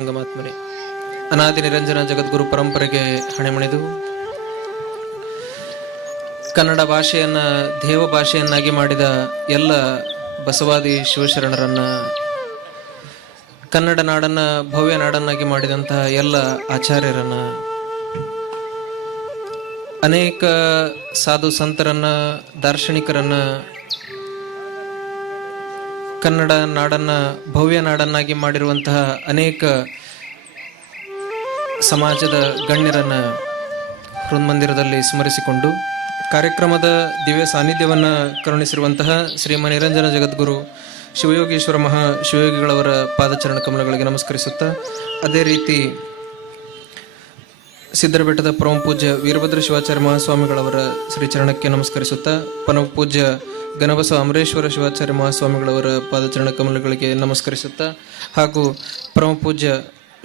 ಸಂಗಮಾತ್ಮನೆ ಅನಾದಿ ನಿರಂಜನ ಜಗದ್ಗುರು ಪರಂಪರೆಗೆ ಹಣೆಮಣಿದು ಕನ್ನಡ ಭಾಷೆಯನ್ನ ದೇವ ಭಾಷೆಯನ್ನಾಗಿ ಮಾಡಿದ ಎಲ್ಲ ಬಸವಾದಿ ಶಿವಶರಣರನ್ನ, ಕನ್ನಡ ನಾಡನ್ನ ಭವ್ಯ ನಾಡನ್ನಾಗಿ ಮಾಡಿದಂತಹ ಎಲ್ಲ ಆಚಾರ್ಯರನ್ನ, ಅನೇಕ ಸಾಧು ಸಂತರನ್ನ, ದಾರ್ಶನಿಕರನ್ನ, ಕನ್ನಡ ನಾಡನ್ನ ಭವ್ಯ ನಾಡನ್ನಾಗಿ ಮಾಡಿರುವಂತಹ ಅನೇಕ ಸಮಾಜದ ಗಣ್ಯರನ್ನ ಹೃನ್ಮಂದಿರದಲ್ಲಿ ಸ್ಮರಿಸಿಕೊಂಡು ಕಾರ್ಯಕ್ರಮದ ದಿವ್ಯ ಸಾನ್ನಿಧ್ಯವನ್ನು ಕರುಣಿಸಿರುವಂತಹ ಶ್ರೀಮ ನಿರಂಜನ ಜಗದ್ಗುರು ಶಿವಯೋಗೀಶ್ವರ ಮಹಾ ಶಿವಯೋಗಿಗಳವರ ಪಾದಚರಣ ಕಮಲಗಳಿಗೆ ನಮಸ್ಕರಿಸುತ್ತಾ, ಅದೇ ರೀತಿ ಸಿದ್ದರಬೆಟ್ಟದ ಪರಮ ಪೂಜ್ಯ ವೀರಭದ್ರ ಶಿವಾಚಾರ್ಯ ಮಹಾಸ್ವಾಮಿಗಳವರ ಶ್ರೀಚರಣಕ್ಕೆ ನಮಸ್ಕರಿಸುತ್ತಾ, ಪರಮ ಪೂಜ್ಯ ಗಣಬಸವ ಅಮರೇಶ್ವರ ಶಿವಾಚಾರ್ಯ ಮಹಾಸ್ವಾಮಿಗಳವರ ಪಾದಚರಣ ಕಮಲಗಳಿಗೆ ನಮಸ್ಕರಿಸುತ್ತಾ, ಹಾಗೂ ಪರಮ ಪೂಜ್ಯ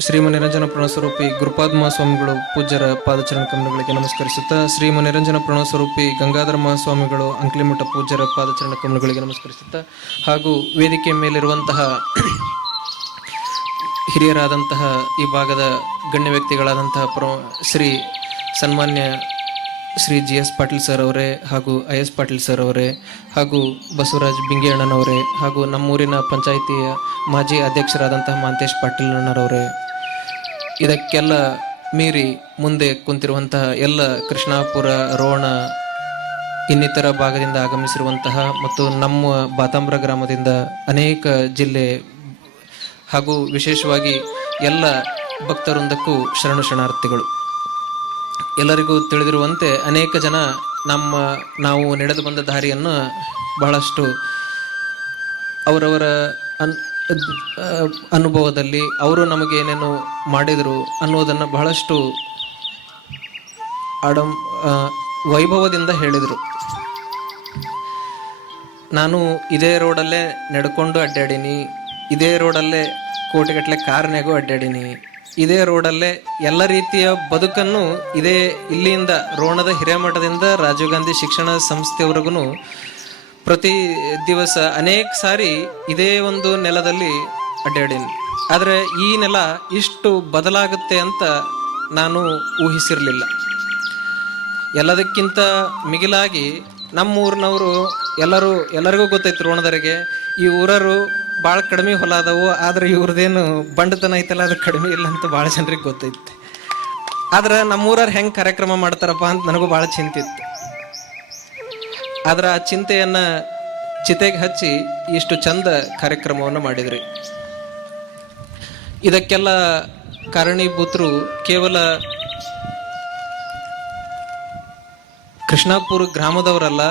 ಶ್ರೀಮ ನಿರಂಜನ ಪ್ರಣವಸ್ವರೂಪಿ ಗುರುಪಾದ ಮಹಾಸ್ವಾಮಿಗಳು ಪೂಜ್ಯರ ಪಾದಚರಣ ಕಮಲಗಳಿಗೆ ನಮಸ್ಕರಿಸುತ್ತಾ, ಶ್ರೀಮ ನಿರಂಜನ ಪ್ರಣವಸ್ವರೂಪಿ ಗಂಗಾಧರ ಮಹಾಸ್ವಾಮಿಗಳು ಅಂಕ್ಲಿಮಠ ಪೂಜ್ಯರ ಪಾದಚರಣ ಕಮಲಗಳಿಗೆ ನಮಸ್ಕರಿಸುತ್ತಾ, ಹಾಗೂ ವೇದಿಕೆ ಮೇಲಿರುವಂತಹ ಹಿರಿಯರಾದಂತಹ ಈ ಭಾಗದ ಗಣ್ಯ ವ್ಯಕ್ತಿಗಳಾದಂತಹ ಶ್ರೀ ಸನ್ಮಾನ್ಯ ಶ್ರೀ GS ಪಾಟೀಲ್ ಸರ್ ಅವರೇ, ಹಾಗೂ IS ಪಾಟೀಲ್ ಸರ್ ಅವರೇ, ಹಾಗೂ ಬಸವರಾಜ್ ಬಿಂಗೇಣ್ಣನವರೇ, ಹಾಗೂ ನಮ್ಮೂರಿನ ಪಂಚಾಯಿತಿಯ ಮಾಜಿ ಅಧ್ಯಕ್ಷರಾದಂತಹ ಮಾಂತೇಶ್ ಪಾಟೀಲ್ ಅಣ್ಣರವರೇ, ಇದಕ್ಕೆಲ್ಲ ಮೀರಿ ಮುಂದೆ ಕುಂತಿರುವಂತಹ ಎಲ್ಲ ಕೃಷ್ಣಾಪುರ, ರೋಣ ಇನ್ನಿತರ ಭಾಗದಿಂದ ಆಗಮಿಸಿರುವಂತಹ ಮತ್ತು ನಮ್ಮ ಬಾತಾಂಬ್ರ ಗ್ರಾಮದಿಂದ ಅನೇಕ ಜಿಲ್ಲೆ ಹಾಗೂ ವಿಶೇಷವಾಗಿ ಎಲ್ಲ ಭಕ್ತವೃಂದಕ್ಕೂ ಶರಣಾರ್ಥಿಗಳು. ಎಲ್ಲರಿಗೂ ತಿಳಿದಿರುವಂತೆ ಅನೇಕ ಜನ ನಾವು ನಡೆದು ಬಂದ ದಾರಿಯನ್ನು ಬಹಳಷ್ಟು ಅವರವರ ಅನುಭವದಲ್ಲಿ ಅವರು ನಮಗೆ ಏನೇನು ಮಾಡಿದರು ಅನ್ನೋದನ್ನು ಬಹಳಷ್ಟು ವೈಭವದಿಂದ ಹೇಳಿದರು. ನಾನು ಇದೇ ರೋಡಲ್ಲೇ ನಡ್ಕೊಂಡು ಅಡ್ಡಾಡೀನಿ, ಇದೇ ರೋಡಲ್ಲೇ ಕೋಟಿಗಟ್ಟಲೆ ಕಾರ್ನ್ಯಾಗೂ ಅಡ್ಡಾಡೀನಿ, ಇದೇ ರೋಡಲ್ಲೇ ಎಲ್ಲ ರೀತಿಯ ಬದುಕನ್ನು ಇಲ್ಲಿಂದ ರೋಣದ ಹಿರೇಮಠದಿಂದ ರಾಜೀವ್ ಗಾಂಧಿ ಶಿಕ್ಷಣ ಸಂಸ್ಥೆವರೆಗೂ ಪ್ರತಿ ದಿವಸ ಅನೇಕ ಸಾರಿ ಇದೇ ಒಂದು ನೆಲದಲ್ಲಿ ಅಡ್ಡಾಡೀನಿ. ಆದರೆ ಈ ನೆಲ ಇಷ್ಟು ಬದಲಾಗುತ್ತೆ ಅಂತ ನಾನು ಊಹಿಸಿರಲಿಲ್ಲ. ಎಲ್ಲದಕ್ಕಿಂತ ಮಿಗಿಲಾಗಿ ನಮ್ಮೂರಿನವರು ಎಲ್ಲರಿಗೂ ಗೊತ್ತೈತೆ, ರೋಣದವರಿಗೆ ಈ ಊರರು ಭಾಳ ಕಡಿಮೆ ಹೊಲ ಅದಾವು, ಆದ್ರೆ ಇವ್ರದ್ದೇನು ಬಂಡತನ ಐತಲ್ಲ ಅದು ಕಡಿಮೆ ಇಲ್ಲ ಅಂತ ಭಾಳ ಜನರಿಗೆ ಗೊತ್ತೈತೆ. ಆದ್ರೆ ನಮ್ಮೂರವ್ರು ಹೆಂಗೆ ಕಾರ್ಯಕ್ರಮ ಮಾಡ್ತಾರಪ್ಪ ಅಂತ ನನಗೂ ಭಾಳ ಚಿಂತೆ ಇತ್ತು. ಆದ್ರೆ ಆ ಚಿಂತೆಯನ್ನ ಚಿತೆಗೆ ಹಚ್ಚಿ ಇಷ್ಟು ಚಂದ ಕಾರ್ಯಕ್ರಮವನ್ನು ಮಾಡಿದ್ರಿ. ಇದಕ್ಕೆಲ್ಲ ಕಾರಣೀಭೂತರು ಕೇವಲ ಕೃಷ್ಣಾಪುರ ಗ್ರಾಮದವರಲ್ಲ,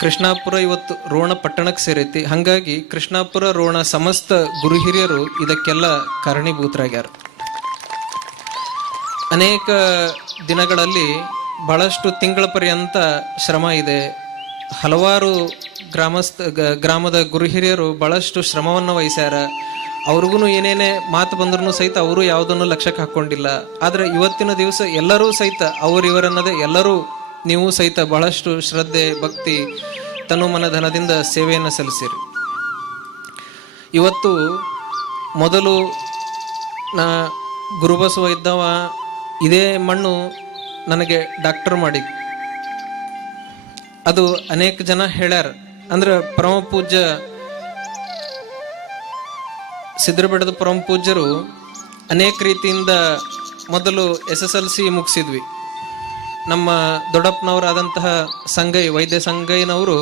ಕೃಷ್ಣಾಪುರ ಇವತ್ತು ರೋಣ ಪಟ್ಟಣಕ್ಕೆ ಸೇರೈತಿ. ಹಾಗಾಗಿ ಕೃಷ್ಣಾಪುರ ರೋಣ ಸಮಸ್ತ ಗುರು ಹಿರಿಯರು ಇದಕ್ಕೆಲ್ಲ ಕಾರಣೀಭೂತರಾಗ್ಯಾರ. ಅನೇಕ ದಿನಗಳಲ್ಲಿ ಬಹಳಷ್ಟು ತಿಂಗಳ ಪರ್ಯಂತ ಶ್ರಮ ಇದೆ. ಹಲವಾರು ಗ್ರಾಮದ ಗುರು ಹಿರಿಯರು ಬಹಳಷ್ಟು ಶ್ರಮವನ್ನು ವಹಿಸ್ಯಾರ. ಅವ್ರಿಗೂ ಏನೇನೇ ಮಾತು ಬಂದ್ರೂ ಸಹಿತ ಅವರು ಯಾವುದನ್ನು ಲಕ್ಷ್ಯಕ್ಕೆ ಹಾಕ್ಕೊಂಡಿಲ್ಲ. ಆದರೆ ಇವತ್ತಿನ ದಿವಸ ಎಲ್ಲರೂ ಸಹಿತ ಇವರನ್ನದೇ ಎಲ್ಲರೂ ನೀವು ಸಹಿತ ಬಹಳಷ್ಟು ಶ್ರದ್ಧೆ, ಭಕ್ತಿ, ತನು ಮನ ಧನದಿಂದ ಸೇವೆಯನ್ನು ಸಲ್ಲಿಸಿರಿ. ಇವತ್ತು ಮೊದಲು ಗುರುಬಸವ ಇದ್ದವ ಇದೇ ಮಣ್ಣು ನನಗೆ ಡಾಕ್ಟರ್ ಮಾಡಿ, ಅದು ಅನೇಕ ಜನ ಹೇಳ್ಯಾರ. ಅಂದ್ರೆ ಪರಮ ಪೂಜ್ಯ ಸಿದ್ದರಬೆಟ್ಟದ ಪರಮ ಪೂಜ್ಯರು ಅನೇಕ ರೀತಿಯಿಂದ ಮೊದಲು SSLC ಮುಗಿಸಿದ್ವಿ. ನಮ್ಮ ದೊಡ್ಡಪ್ಪನವರಾದಂತಹ ವೈದ್ಯ ಸಂಗಯ್ಯನವರು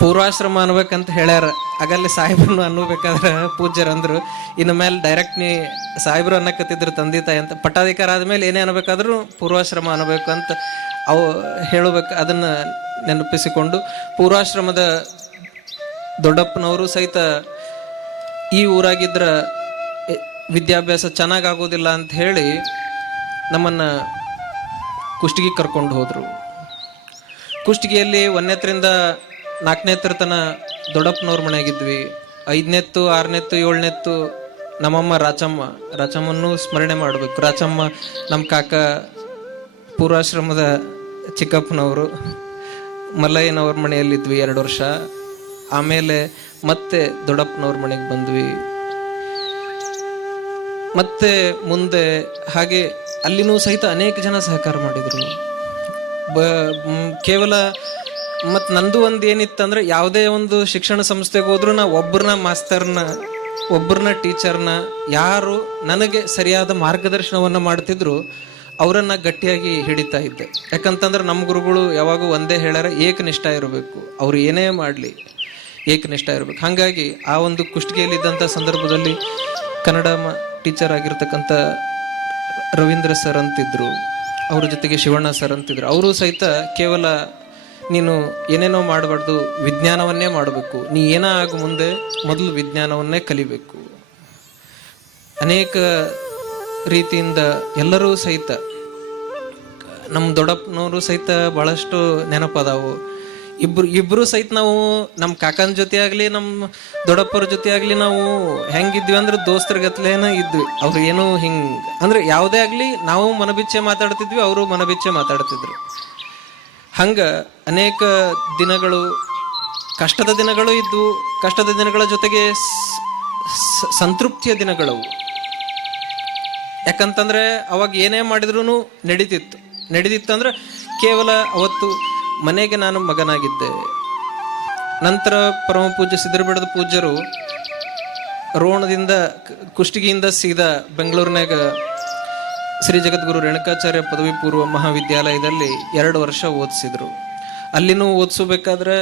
ಪೂರ್ವಾಶ್ರಮ ಅನ್ಬೇಕಂತ ಹೇಳ್ಯಾರ. ಆಗಲ್ಲಿ ಸಾಹೇಬ್ರನ್ನು ಅನ್ನಬೇಕಾದ್ರೆ ಪೂಜ್ಯರಂದ್ರು, ಇನ್ನು ಮೇಲೆ ಡೈರೆಕ್ಟ್ ಸಾಹೇಬ್ರು ಅನ್ನಕತ್ತಿದ್ರು ತಂದೆ ತಾಯಿ ಅಂತ. ಪಟ್ಟಾಧಿಕಾರ ಆದ್ಮೇಲೆ ಏನೇ ಅನ್ಬೇಕಾದ್ರೂ ಪೂರ್ವಾಶ್ರಮ ಅನ್ನಬೇಕು ಅಂತ ಹೇಳಬೇಕು. ಅದನ್ನ ನೆನಪಿಸಿಕೊಂಡು ಪೂರ್ವಾಶ್ರಮದ ದೊಡ್ಡಪ್ಪನವರು ಸಹಿತ ಈ ಊರಾಗಿದ್ರ ವಿದ್ಯಾಭ್ಯಾಸ ಚೆನ್ನಾಗಾಗೋದಿಲ್ಲ ಅಂತ ಹೇಳಿ ನಮ್ಮನ್ನ ಕುಷ್ಟಗಿ ಕರ್ಕೊಂಡು ಹೋದ್ರು. ಕುಷ್ಟಗಿಯಲ್ಲಿ 1ನೇತ್ರದಿಂದ 4ನೇತ್ರ ತನ ದೊಡ್ಡಪ್ಪನವ್ರ ಮನೆಯಾಗಿದ್ವಿ. 5ನೇತ್ತು 6ನೇತ್ತು 7ನೇತ್ತು ನಮ್ಮಮ್ಮ ರಾಚಮ್ಮನ್ನು ಸ್ಮರಣೆ ಮಾಡಬೇಕು. ರಾಚಮ್ಮ ನಮ್ಮ ಕಾಕ ಪೂರ್ವಾಶ್ರಮದ ಚಿಕ್ಕಪ್ಪನವರು ಮಲ್ಲಯ್ಯನವ್ರ ಮನೆಯಲ್ಲಿದ್ವಿ 2 ವರ್ಷ. ಆಮೇಲೆ ಮತ್ತೆ ದೊಡ್ಡಪ್ಪನವ್ರ ಮನೆಗೆ ಬಂದ್ವಿ. ಮತ್ತೆ ಮುಂದೆ ಹಾಗೆ ಅಲ್ಲಿನೂ ಸಹಿತ ಅನೇಕ ಜನ ಸಹಕಾರ ಮಾಡಿದರು. ಕೇವಲ ಮತ್ತು ನಂದು ಒಂದು ಏನಿತ್ತಂದ್ರೆ, ಯಾವುದೇ ಒಂದು ಶಿಕ್ಷಣ ಸಂಸ್ಥೆಗೆ ಹೋದ್ರೂ ನಾ ಒಬ್ಬರನ್ನ ಮಾಸ್ತರ್ನ, ಒಬ್ಬರನ್ನ ಟೀಚರ್ನ, ಯಾರು ನನಗೆ ಸರಿಯಾದ ಮಾರ್ಗದರ್ಶನವನ್ನು ಮಾಡ್ತಿದ್ರು ಅವರನ್ನು ಗಟ್ಟಿಯಾಗಿ ಹಿಡಿತಾ ಇದ್ದೆ. ಯಾಕಂತಂದ್ರೆ ನಮ್ಮ ಗುರುಗಳು ಯಾವಾಗೂ ಒಂದೇ ಹೇಳ್ಯಾರ, ಏಕನಿಷ್ಠ ಇರಬೇಕು, ಅವ್ರು ಏನೇ ಮಾಡಲಿ ಏಕನಿಷ್ಠ ಇರಬೇಕು. ಹಾಗಾಗಿ ಆ ಒಂದು ಕುಷ್ಟಗಿಯಲ್ಲಿದ್ದಂಥ ಸಂದರ್ಭದಲ್ಲಿ ಕನ್ನಡ ಟೀಚರ್ ಆಗಿರ್ತಕ್ಕಂಥ ರವೀಂದ್ರ ಸರ್ ಅಂತಿದ್ರು, ಅವ್ರ ಜೊತೆಗೆ ಶಿವಣ್ಣ ಸರ್ ಅಂತಿದ್ರು. ಅವರು ಸಹಿತ ಕೇವಲ ನೀನು ಏನೇನೋ ಮಾಡಬಾರ್ದು, ವಿಜ್ಞಾನವನ್ನೇ ಮಾಡಬೇಕು, ನೀ ಏನ ಆಗು ಮುಂದೆ ಮೊದಲು ವಿಜ್ಞಾನವನ್ನೇ ಕಲಿಬೇಕು. ಅನೇಕ ರೀತಿಯಿಂದ ಎಲ್ಲರೂ ಸಹಿತ, ನಮ್ಮ ದೊಡ್ಡಪ್ಪನವರು ಸಹಿತ ಭಾಳಷ್ಟು ನೆನಪದಾವು. ಇಬ್ರು ಸಹಿತ ನಾವು ನಮ್ಮ ಕಾಕನ ಜೊತೆ ಆಗಲಿ ನಮ್ಮ ದೊಡ್ಡಪ್ಪರ ಜೊತೆ ಆಗಲಿ ನಾವು ಹೆಂಗಿದ್ವಿ ಅಂದ್ರೆ ದೋಸ್ತರ ಗತ್ಲೇನ ಇದ್ವಿ. ಅವ್ರು ಏನು ಹಿಂಗೆ ಅಂದ್ರೆ ಯಾವುದೇ ಆಗಲಿ ನಾವು ಮನಬಿಚ್ಚೆ ಮಾತಾಡ್ತಿದ್ವಿ, ಅವರು ಮನಬಿಚ್ಚೆ ಮಾತಾಡ್ತಿದ್ರು. ಹಂಗೆ ಅನೇಕ ದಿನಗಳು, ಕಷ್ಟದ ದಿನಗಳು ಇದ್ವು, ಕಷ್ಟದ ದಿನಗಳ ಜೊತೆಗೆ ಸಂತೃಪ್ತಿಯ ದಿನಗಳವು. ಯಾಕಂತಂದ್ರೆ ಅವಾಗ ಏನೇ ಮಾಡಿದ್ರು ನಡೀತಿತ್ತು ಅಂದ್ರೆ ಕೇವಲ ಅವತ್ತು ಮನೆಗೆ ನಾನು ಮಗನಾಗಿದ್ದೆ. ನಂತರ ಪರಮ ಪೂಜ್ಯ ಸಿದ್ಧರಬೇಡದ ಪೂಜ್ಯರು ರೋಣದಿಂದ ಕುಷ್ಟಗಿಯಿಂದ ಸೀದಾ ಬೆಂಗಳೂರಿನಾಗ ಶ್ರೀ ಜಗದ್ಗುರು ರೇಣುಕಾಚಾರ್ಯ ಪದವಿ ಪೂರ್ವ ಮಹಾವಿದ್ಯಾಲಯದಲ್ಲಿ 2 ವರ್ಷ ಓದಿಸಿದ್ರು. ಅಲ್ಲಿನೂ ಓದಿಸಬೇಕಾದ್ರೆ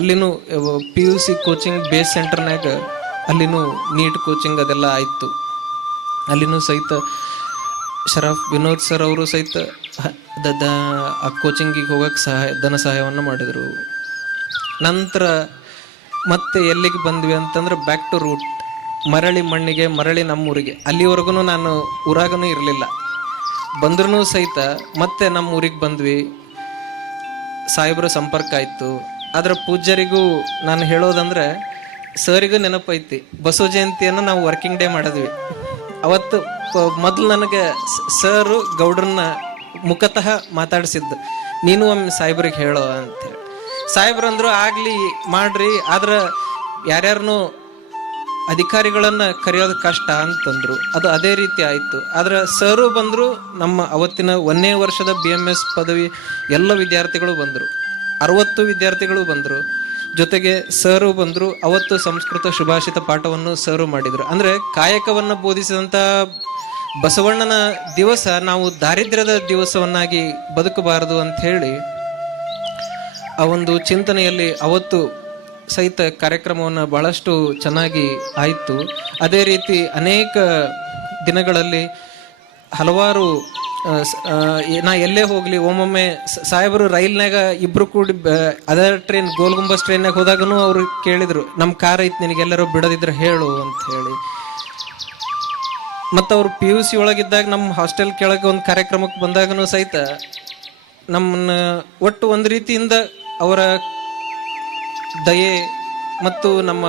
ಅಲ್ಲಿನೂ PUC ಕೋಚಿಂಗ್ ಬೇಸ್ ಸೆಂಟರ್ನಾಗ ಅಲ್ಲಿನೂ ನೀಟ್ ಕೋಚಿಂಗ್ ಅದೆಲ್ಲ ಆಯಿತು. ಅಲ್ಲಿನೂ ಸಹಿತ ಶರಫ್ ವಿನೋದ್ ಸರ್ ಅವರು ಸಹಿತ ಆ ಕೋಚಿಂಗಿಗೆ ಹೋಗಕ್ಕೆ ಧನ ಸಹಾಯವನ್ನು ಮಾಡಿದರು. ನಂತರ ಮತ್ತೆ ಎಲ್ಲಿಗೆ ಬಂದ್ವಿ ಅಂತಂದ್ರೆ ಬ್ಯಾಕ್ ಟು ರೂಟ್, ಮರಳಿ ಮಣ್ಣಿಗೆ, ಮರಳಿ ನಮ್ಮೂರಿಗೆ. ಅಲ್ಲಿವರೆಗೂ ನಾನು ಊರಾಗನೂ ಇರಲಿಲ್ಲ, ಬಂದ್ರೂ ಸಹಿತ ಮತ್ತೆ ನಮ್ಮ ಊರಿಗೆ ಬಂದ್ವಿ. ಸಾಹೇಬ್ರ ಸಂಪರ್ಕ ಆಯಿತು. ಅದರ ಪೂಜ್ಯರಿಗೂ ನಾನು ಹೇಳೋದಂದ್ರೆ, ಸರಿಗೂ ನೆನಪೈತಿ, ಬಸವ ಜಯಂತಿಯನ್ನು ನಾವು ವರ್ಕಿಂಗ್ ಡೇ ಮಾಡಿದ್ವಿ. ಅವತ್ತು ಮೊದಲು ನನಗೆ ಸರು ಗೌಡ್ರನ್ನ ಮುಖತಃ ಮಾತಾಡಿಸಿದ್ದು, ನೀನು ಒಮ್ಮೆ ಸಾಹೇಬ್ರಿಗೆ ಹೇಳೋ ಅಂತೇಳಿ. ಸಾಹೇಬ್ರಂದ್ರು ಆಗಲಿ ಮಾಡ್ರಿ, ಆದ್ರೆ ಯಾರ್ಯಾರನ್ನೂ ಅಧಿಕಾರಿಗಳನ್ನು ಕರೆಯೋದು ಕಷ್ಟ ಅಂತಂದರು. ಅದು ಅದೇ ರೀತಿ ಆಯಿತು. ಆದರೆ ಸರು ಬಂದರು, ನಮ್ಮ ಅವತ್ತಿನ 1ನೇ ವರ್ಷದ BMS ಪದವಿ ಎಲ್ಲ ವಿದ್ಯಾರ್ಥಿಗಳು ಬಂದರು, 60 ವಿದ್ಯಾರ್ಥಿಗಳು ಬಂದರು. ಜೊತೆಗೆ ಸರು ಬಂದರು. ಅವತ್ತು ಸಂಸ್ಕೃತ ಶುಭಾಷಿತ ಪಾಠವನ್ನು ಸರು ಮಾಡಿದರು. ಅಂದರೆ ಕಾಯಕವನ್ನು ಬೋಧಿಸಿದಂಥ ಬಸವಣ್ಣನ ದಿವಸ ನಾವು ದಾರಿದ್ರ್ಯದ ದಿವಸವನ್ನಾಗಿ ಬದುಕಬಾರದು ಅಂಥೇಳಿ ಆ ಒಂದು ಚಿಂತನೆಯಲ್ಲಿ ಅವತ್ತು ಸಹಿತ ಕಾರ್ಯಕ್ರಮವನ್ನು ಭಾಳಷ್ಟು ಚೆನ್ನಾಗಿ ಆಯಿತು. ಅದೇ ರೀತಿ ಅನೇಕ ದಿನಗಳಲ್ಲಿ ಹಲವಾರು ನಾ ಎಲ್ಲೇ ಹೋಗಲಿ ಒಮ್ಮೊಮ್ಮೆ ಸಾಹೇಬರು ರೈಲ್ನಾಗ ಇಬ್ಬರು ಕೂಡಿ ಅದೇ ಟ್ರೈನ್ ಗೋಲ್ ಗುಂಬಸ್ ಟ್ರೈನ್ನಾಗ ಹೋದಾಗೂ ಅವರು ಕೇಳಿದರು, ನಮ್ಮ ಕಾರ್ ಐತಿ ನಿನಗೆಲ್ಲರೂ ಬಿಡೋದಿದ್ರೆ ಹೇಳು ಅಂತ ಹೇಳಿ. ಮತ್ತು ಅವರು PUC ಒಳಗಿದ್ದಾಗ ನಮ್ಮ ಹಾಸ್ಟೆಲ್ ಕೆಳಗೆ ಒಂದು ಕಾರ್ಯಕ್ರಮಕ್ಕೆ ಬಂದಾಗೂ ಸಹಿತ ನಮ್ಮನ್ನು ಒಟ್ಟು ಒಂದು ರೀತಿಯಿಂದ ಅವರ ದಯೆ ಮತ್ತು ನಮ್ಮ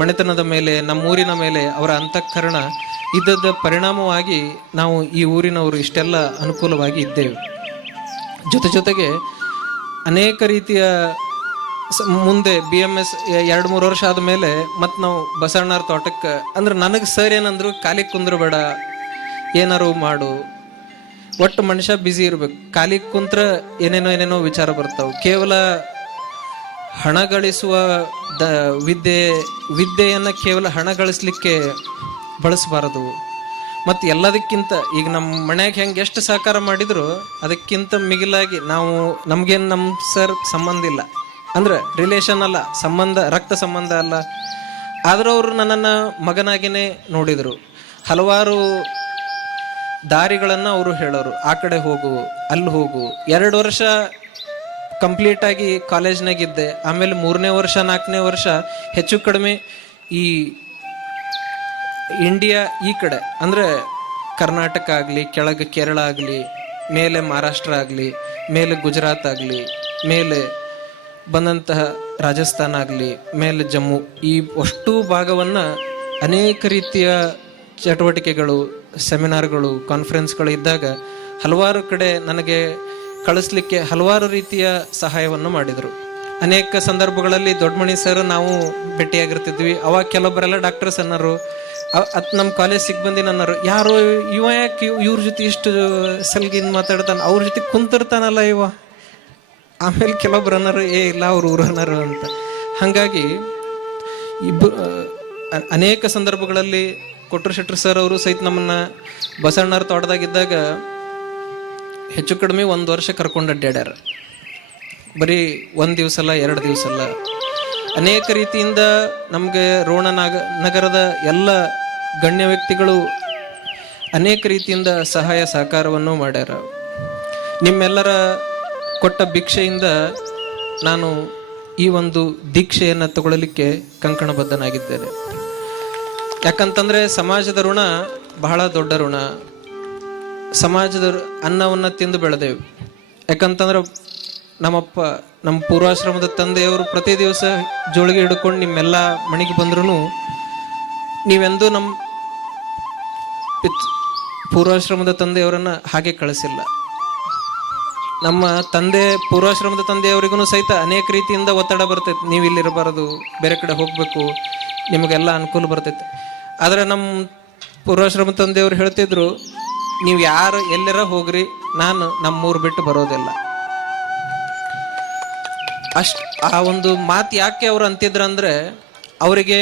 ಮನೆತನದ ಮೇಲೆ, ನಮ್ಮ ಊರಿನ ಮೇಲೆ ಅವರ ಅಂತಃಕರಣ ಇದ್ದದ ಪರಿಣಾಮವಾಗಿ ನಾವು ಈ ಊರಿನವರು ಇಷ್ಟೆಲ್ಲ ಅನುಕೂಲವಾಗಿ ಇದ್ದೇವೆ. ಜೊತೆಗೆ ಅನೇಕ ರೀತಿಯ ಮುಂದೆ BMS 2-3 ವರ್ಷ ಆದಮೇಲೆ ಮತ್ತು ನಾವು ಬಸವಣ್ಣರ ತೋಟಕ್ಕೆ, ಅಂದ್ರೆ ನನಗೆ ಸರ್ ಏನಂದ್ರು, ಖಾಲಿ ಕುಂದ್ರಬೇಡ, ಏನಾರು ಮಾಡು, ಒಟ್ಟು ಮನುಷ್ಯ ಬ್ಯುಸಿ ಇರ್ಬೇಕು. ಖಾಲಿ ಕುಂತ್ರ ಏನೇನೋ ವಿಚಾರ ಬರ್ತಾವೆ. ಕೇವಲ ಹಣ ಗಳಿಸುವ ವಿದ್ಯೆಯನ್ನು ಕೇವಲ ಹಣ ಗಳಿಸ್ಲಿಕ್ಕೆ ಬಳಸಬಾರದು. ಮತ್ತು ಎಲ್ಲದಕ್ಕಿಂತ ಈಗ ನಮ್ಮ ಮನ್ಯಾಗ ಹೆಂಗೆ ಎಷ್ಟು ಸಹಕಾರ ಮಾಡಿದ್ರು ಅದಕ್ಕಿಂತ ಮಿಗಿಲಾಗಿ ನಮಗೇನು ನಮ್ಮ ಸರ್ ಸಂಬಂಧ ಇಲ್ಲ, ಅಂದ್ರೆ ರಿಲೇಷನ್ ಅಲ್ಲ, ಸಂಬಂಧ, ರಕ್ತ ಸಂಬಂಧ ಅಲ್ಲ. ಆದರೂ ಅವರು ನನ್ನನ್ನು ಮಗನಾಗಿಯೇ ನೋಡಿದರು. ಹಲವಾರು ದಾರಿಗಳನ್ನು ಅವರು ಹೇಳೋರು, ಆ ಕಡೆ ಹೋಗು, ಅಲ್ಲಿ ಹೋಗು. 2 ವರ್ಷ ಕಂಪ್ಲೀಟಾಗಿ ಕಾಲೇಜ್ನಾಗಿದ್ದೆ. ಆಮೇಲೆ 3ನೇ ವರ್ಷ 4ನೇ ವರ್ಷ ಹೆಚ್ಚು ಕಡಿಮೆ ಈ ಇಂಡಿಯಾ ಈ ಕಡೆ, ಅಂದರೆ ಕರ್ನಾಟಕ ಆಗಲಿ, ಕೆಳಗೆ ಕೇರಳ ಆಗಲಿ, ಮೇಲೆ ಮಹಾರಾಷ್ಟ್ರ ಆಗಲಿ, ಮೇಲೆ ಗುಜರಾತ್ ಆಗಲಿ, ಮೇಲೆ ಬಂದಂತಹ ರಾಜಸ್ಥಾನ ಆಗಲಿ, ಮೇಲೆ ಜಮ್ಮು, ಈ ಅಷ್ಟು ಭಾಗವನ್ನು ಅನೇಕ ರೀತಿಯ ಚಟುವಟಿಕೆಗಳು, ಸೆಮಿನಾರ್ಗಳು, ಕಾನ್ಫರೆನ್ಸ್ಗಳು ಇದ್ದಾಗ ಹಲವಾರು ಕಡೆ ನನಗೆ ಕಳಿಸ್ಲಿಕ್ಕೆ ಹಲವಾರು ರೀತಿಯ ಸಹಾಯವನ್ನು ಮಾಡಿದರು. ಅನೇಕ ಸಂದರ್ಭಗಳಲ್ಲಿ ದೊಡ್ಡಮಣಿ ಸರ್ ನಾವು ಭೇಟಿಯಾಗಿರ್ತಿದ್ವಿ. ಅವಾಗ ಕೆಲವೊಬ್ಬರೆಲ್ಲ ಡಾಕ್ಟರ್ಸ್ ಅನ್ನೋರು, ನಮ್ಮ ಕಾಲೇಜ್ ಸಿಗ್ಬಂದಿ ನನ್ನರು ಯಾರು ಇವ ಯಾಕೆ ಇವ್ರ ಜೊತೆ ಇಷ್ಟು ಸಲ್ಗಿನ್ ಮಾತಾಡ್ತಾನ, ಅವ್ರ ಜೊತೆ ಕುಂತಿರ್ತಾನಲ್ಲ ಇವ. ಆಮೇಲೆ ಕೆಲವೊಬ್ರು ಅನ್ನರು ಇಲ್ಲ ಅವ್ರು ಊರು ಅನ್ನರು ಅಂತ. ಹಾಗಾಗಿ ಅನೇಕ ಸಂದರ್ಭಗಳಲ್ಲಿ ಕೊಟ್ರು ಶೆಟ್ರು ಸರ್ ಅವರು ಸಹಿತ ನಮ್ಮನ್ನ ಬಸವಣ್ಣರ ತೋಟದಾಗಿದ್ದಾಗ ಹೆಚ್ಚು ಕಡಿಮೆ 1 ವರ್ಷ ಕರ್ಕೊಂಡು ಅಡ್ಡಾಡ್ಯಾರ. ಬರೀ 1 ದಿವಸ ಅಲ್ಲ, 2 ದಿವಸ ಅಲ್ಲ, ಅನೇಕ ರೀತಿಯಿಂದ ನಮಗೆ ರೋಣ ನಗರದ ಎಲ್ಲ ಗಣ್ಯ ವ್ಯಕ್ತಿಗಳು ಅನೇಕ ರೀತಿಯಿಂದ ಸಹಾಯ ಸಹಕಾರವನ್ನು ಮಾಡ್ಯಾರ. ನಿಮ್ಮೆಲ್ಲರ ಕೊಟ್ಟ ಭಿಕ್ಷೆಯಿಂದ ನಾನು ಈ ಒಂದು ದೀಕ್ಷೆಯನ್ನು ತಗೊಳ್ಳಲಿಕ್ಕೆ ಕಂಕಣಬದ್ಧನಾಗಿದ್ದೇನೆ. ಯಾಕಂತಂದರೆ ಸಮಾಜದ ಋಣ ಬಹಳ ದೊಡ್ಡ ಋಣ. ಸಮಾಜದ ಅನ್ನವನ್ನು ತಿಂದು ಬೆಳೆದೇವು. ಯಾಕಂತಂದ್ರೆ ನಮ್ಮ ಪೂರ್ವಾಶ್ರಮದ ತಂದೆಯವರು ಪ್ರತಿ ದಿವಸ ಜೋಳಿಗೆ ಹಿಡ್ಕೊಂಡು ನಿಮ್ಮೆಲ್ಲ ಮನೆಗೆ ಬಂದ್ರೂ ನೀವೆಂದೂ ನಮ್ಮ ಪೂರ್ವಾಶ್ರಮದ ತಂದೆಯವರನ್ನು ಹಾಗೆ ಕಳಿಸಿಲ್ಲ. ನಮ್ಮ ಪೂರ್ವಾಶ್ರಮದ ತಂದೆಯವರಿಗೂ ಸಹಿತ ಅನೇಕ ರೀತಿಯಿಂದ ಒತ್ತಡ ಬರ್ತೈತೆ, ನೀವು ಇಲ್ಲಿರಬಾರದು, ಬೇರೆ ಕಡೆ ಹೋಗಬೇಕು, ನಿಮಗೆಲ್ಲ ಅನುಕೂಲ ಬರ್ತೈತೆ. ಆದರೆ ನಮ್ಮ ಪೂರ್ವಾಶ್ರಮದ ತಂದೆಯವರು ಹೇಳ್ತಿದ್ರು, ನೀವು ಯಾರು ಎಲ್ಲರ ಹೋಗ್ರಿ, ನಾನು ನಮ್ಮೂರು ಬಿಟ್ಟು ಬರೋದಿಲ್ಲ. ಆ ಒಂದು ಮಾತು ಯಾಕೆ ಅವ್ರು ಅಂತಿದ್ರಂದ್ರೆ, ಅವರಿಗೆ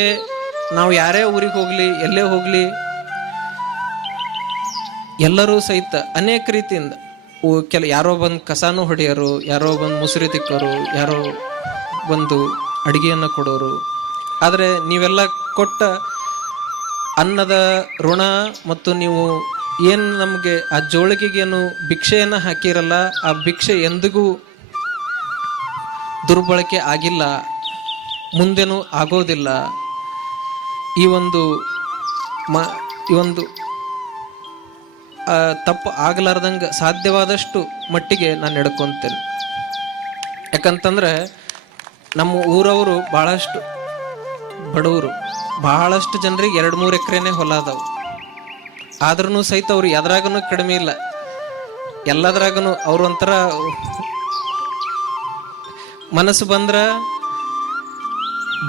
ನಾವು ಯಾರೇ ಊರಿಗೆ ಹೋಗ್ಲಿ, ಎಲ್ಲೇ ಹೋಗ್ಲಿ, ಎಲ್ಲರೂ ಸಹಿತ ಅನೇಕ ರೀತಿಯಿಂದ ಯಾರೋ ಬಂದು ಕಸಾನು ಹೊಡೆಯೋರು, ಯಾರೋ ಬಂದು ಮುಸುರಿ ತಿಕ್ಕೋರು, ಯಾರೋ ಬಂದು ಅಡುಗೆಯನ್ನು ಕೊಡೋರು. ಆದರೆ ನೀವೆಲ್ಲ ಕೊಟ್ಟ ಅನ್ನದ ಋಣ ಮತ್ತು ನೀವು ಏನು ನಮಗೆ ಆ ಜೋಳಿಗೆಗೇನು ಭಿಕ್ಷೆಯನ್ನು ಹಾಕಿರಲ್ಲ, ಆ ಭಿಕ್ಷೆ ಎಂದಿಗೂ ದುರ್ಬಳಕೆ ಆಗಿಲ್ಲ, ಮುಂದೆನೂ ಆಗೋದಿಲ್ಲ. ಈ ಒಂದು ತಪ್ಪು ಆಗಲಾರ್ದಂಗೆ ಸಾಧ್ಯವಾದಷ್ಟು ಮಟ್ಟಿಗೆ ನಾನು ನಡ್ಕೊತೇನೆ. ಯಾಕಂತಂದ್ರೆ ನಮ್ಮ ಊರವರು ಭಾಳಷ್ಟು ಬಡವರು, ಬಹಳಷ್ಟು ಜನರಿಗೆ 2-3 ಎಕರೆನೇ ಹೊಲ ಅದಾವು. ಆದ್ರೂ ಸಹಿತ ಅವ್ರು ಎದ್ರಾಗನು ಕಡಿಮೆ ಇಲ್ಲ, ಎಲ್ಲದ್ರಾಗನು ಅವ್ರು ಒಂಥರ ಮನಸ್ಸು ಬಂದ್ರ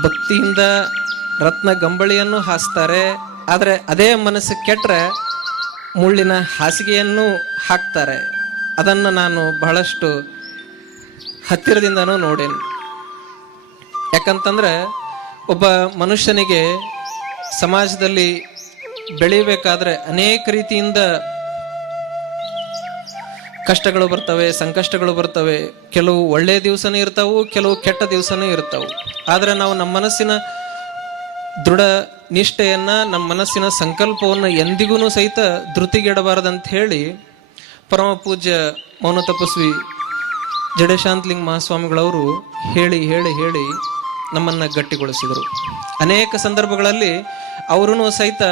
ಭಕ್ತಿಯಿಂದ ರತ್ನ ಗಂಬಳಿಯನ್ನು ಹಾಸ್ತಾರೆ. ಆದರೆ ಅದೇ ಮನಸ್ಸು ಕೆಟ್ಟರೆ ಮುಳ್ಳಿನ ಹಾಸಿಗೆಯನ್ನು ಹಾಕ್ತಾರೆ. ಅದನ್ನು ನಾನು ಬಹಳಷ್ಟು ಹತ್ತಿರದಿಂದನೂ ನೋಡೇನೆ. ಯಾಕಂತಂದ್ರೆ ಒಬ್ಬ ಮನುಷ್ಯನಿಗೆ ಸಮಾಜದಲ್ಲಿ ಬೆಳಿಬೇಕಾದ್ರೆ ಅನೇಕ ರೀತಿಯಿಂದ ಕಷ್ಟಗಳು ಬರ್ತವೆ, ಸಂಕಷ್ಟಗಳು ಬರ್ತವೆ. ಕೆಲವು ಒಳ್ಳೆಯ ದಿವಸನೂ ಇರ್ತಾವು, ಕೆಲವು ಕೆಟ್ಟ ದಿವಸನೂ ಇರ್ತಾವು. ಆದರೆ ನಾವು ನಮ್ಮ ಮನಸ್ಸಿನ ದೃಢ ನಿಷ್ಠೆಯನ್ನು, ನಮ್ಮ ಮನಸ್ಸಿನ ಸಂಕಲ್ಪವನ್ನು ಎಂದಿಗೂ ಸಹಿತ ಧೃತಿಗೆಡಬಾರದಂತ ಹೇಳಿ ಪರಮ ಪೂಜ್ಯ ಮೌನ ತಪಸ್ವಿ ಜಡೇಶಾಂತಲಿಂಗ ಮಹಾಸ್ವಾಮಿಗಳವರು ಹೇಳಿ ಹೇಳಿ ಹೇಳಿ ನಮ್ಮನ್ನು ಗಟ್ಟಿಗೊಳಿಸಿದರು. ಅನೇಕ ಸಂದರ್ಭಗಳಲ್ಲಿ ಅವರೂ ಸಹಿತ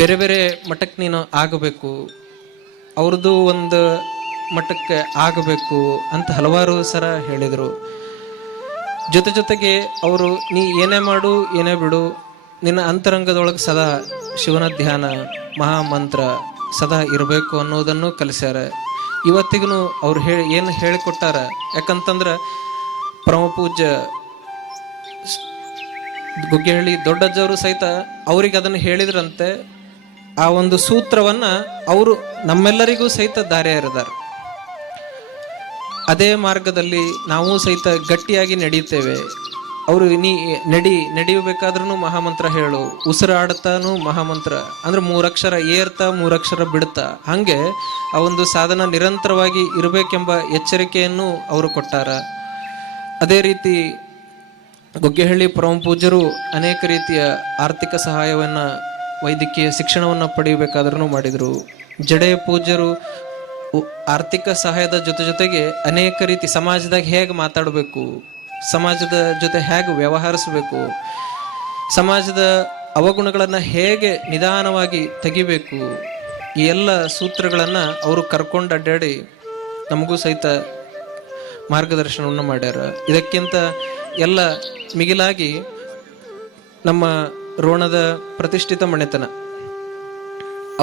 ಬೇರೆ ಬೇರೆ ಮಟ್ಟಕ್ಕೆ ನೀನು ಆಗಬೇಕು, ಅವ್ರದ್ದು ಒಂದು ಮಟ್ಟಕ್ಕೆ ಆಗಬೇಕು ಅಂತ ಹಲವಾರು ಸಲ ಹೇಳಿದರು. ಜೊತೆಗೆ ಅವರು ನೀ ಏನೇ ಮಾಡು ಏನೇ ಬಿಡು, ನಿನ್ನ ಅಂತರಂಗದೊಳಗೆ ಸದಾ ಶಿವನ ಧ್ಯಾನ ಮಹಾಮಂತ್ರ ಸದಾ ಇರಬೇಕು ಅನ್ನೋದನ್ನು ಕಲಿಸ್ಯಾರ. ಇವತ್ತಿಗೂ ಅವ್ರು ಏನು ಹೇಳಿಕೊಟ್ಟಾರ. ಯಾಕಂತಂದ್ರೆ ಪರಮ ಪೂಜ್ಯ ಗುಗ್ಗೆಹಳ್ಳಿ ದೊಡ್ಡಜ್ಜವರು ಸಹಿತ ಅವ್ರಿಗೆ ಅದನ್ನು ಹೇಳಿದ್ರಂತೆ. ಆ ಒಂದು ಸೂತ್ರವನ್ನು ಅವರು ನಮ್ಮೆಲ್ಲರಿಗೂ ಸಹಿತ ದಾರಿ ಎರೆದಾರೆ. ಅದೇ ಮಾರ್ಗದಲ್ಲಿ ನಾವು ಸಹಿತ ಗಟ್ಟಿಯಾಗಿ ನಡೀತೇವೆ. ಅವರು ನಡೆಯಬೇಕಾದ್ರೂ ಮಹಾಮಂತ್ರ ಹೇಳು, ಉಸಿರಾಡ್ತಾನು ಮಹಾಮಂತ್ರ ಅಂದ್ರೆ 3 ಅಕ್ಷರ ಏರ್ತಾ 3 ಅಕ್ಷರ ಬಿಡ್ತಾ, ಹಾಗೆ ಆ ಒಂದು ಸಾಧನ ನಿರಂತರವಾಗಿ ಇರಬೇಕೆಂಬ ಎಚ್ಚರಿಕೆಯನ್ನು ಅವರು ಕೊಟ್ಟಾರ. ಅದೇ ರೀತಿ ಗುಗ್ಗೆಹಳ್ಳಿ ಪರಮ ಪೂಜ್ಯರು ಅನೇಕ ರೀತಿಯ ಆರ್ಥಿಕ ಸಹಾಯವನ್ನು, ವೈದ್ಯಕೀಯ ಶಿಕ್ಷಣವನ್ನು ಪಡೆಯಬೇಕಾದ್ರೂ ಮಾಡಿದರು. ಜಡೆಯ ಪೂಜ್ಯರು ಆರ್ಥಿಕ ಸಹಾಯದ ಜೊತೆಗೆ ಅನೇಕ ರೀತಿ ಸಮಾಜದಾಗ ಹೇಗೆ ಮಾತಾಡಬೇಕು, ಸಮಾಜದ ಜೊತೆ ಹೇಗೆ ವ್ಯವಹರಿಸಬೇಕು, ಸಮಾಜದ ಅವಗುಣಗಳನ್ನು ಹೇಗೆ ನಿಧಾನವಾಗಿ ತೆಗಿಬೇಕು, ಈ ಎಲ್ಲ ಸೂತ್ರಗಳನ್ನು ಅವರು ಕರ್ಕೊಂಡು ಅಡ್ಡಾಡಿ ನಮಗೂ ಸಹಿತ ಮಾರ್ಗದರ್ಶನವನ್ನು ಮಾಡ್ಯಾರ. ಇದಕ್ಕಿಂತ ಎಲ್ಲ ಮಿಗಿಲಾಗಿ ನಮ್ಮ ರೋಣದ ಪ್ರತಿಷ್ಠಿತ ಮನೆತನ,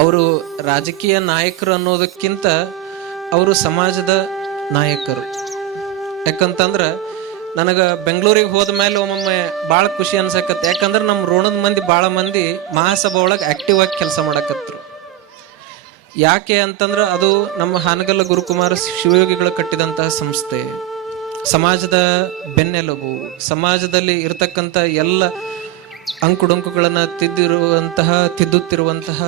ಅವರು ರಾಜಕೀಯ ನಾಯಕರು ಅನ್ನೋದಕ್ಕಿಂತ ಅವರು ಸಮಾಜದ ನಾಯಕರು. ಯಾಕಂತಂದ್ರೆ ನನಗೆ ಬೆಂಗಳೂರಿಗೆ ಹೋದ ಮೇಲೆ ಒಮ್ಮೊಮ್ಮೆ ಭಾಳ ಖುಷಿ ಅನ್ಸಕತ್ತೆ. ಯಾಕಂದ್ರೆ ನಮ್ಮ ರೋಣದ ಮಂದಿ ಭಾಳ ಮಂದಿ ಮಹಾಸಭಾ ಒಳಗೆ ಆಕ್ಟಿವ್ ಆಗಿ ಕೆಲಸ ಮಾಡಕತ್ರು. ಯಾಕೆ ಅಂತಂದ್ರೆ ಅದು ನಮ್ಮ ಹಾನಗಲ್ಲ ಗುರುಕುಮಾರ ಶಿವಯೋಗಿಗಳು ಕಟ್ಟಿದಂತಹ ಸಂಸ್ಥೆ, ಸಮಾಜದ ಬೆನ್ನೆಲುಬು, ಸಮಾಜದಲ್ಲಿ ಇರತಕ್ಕಂಥ ಎಲ್ಲ ಅಂಕುಡೊಂಕುಗಳನ್ನು ತಿದ್ದುತ್ತಿರುವಂತಹ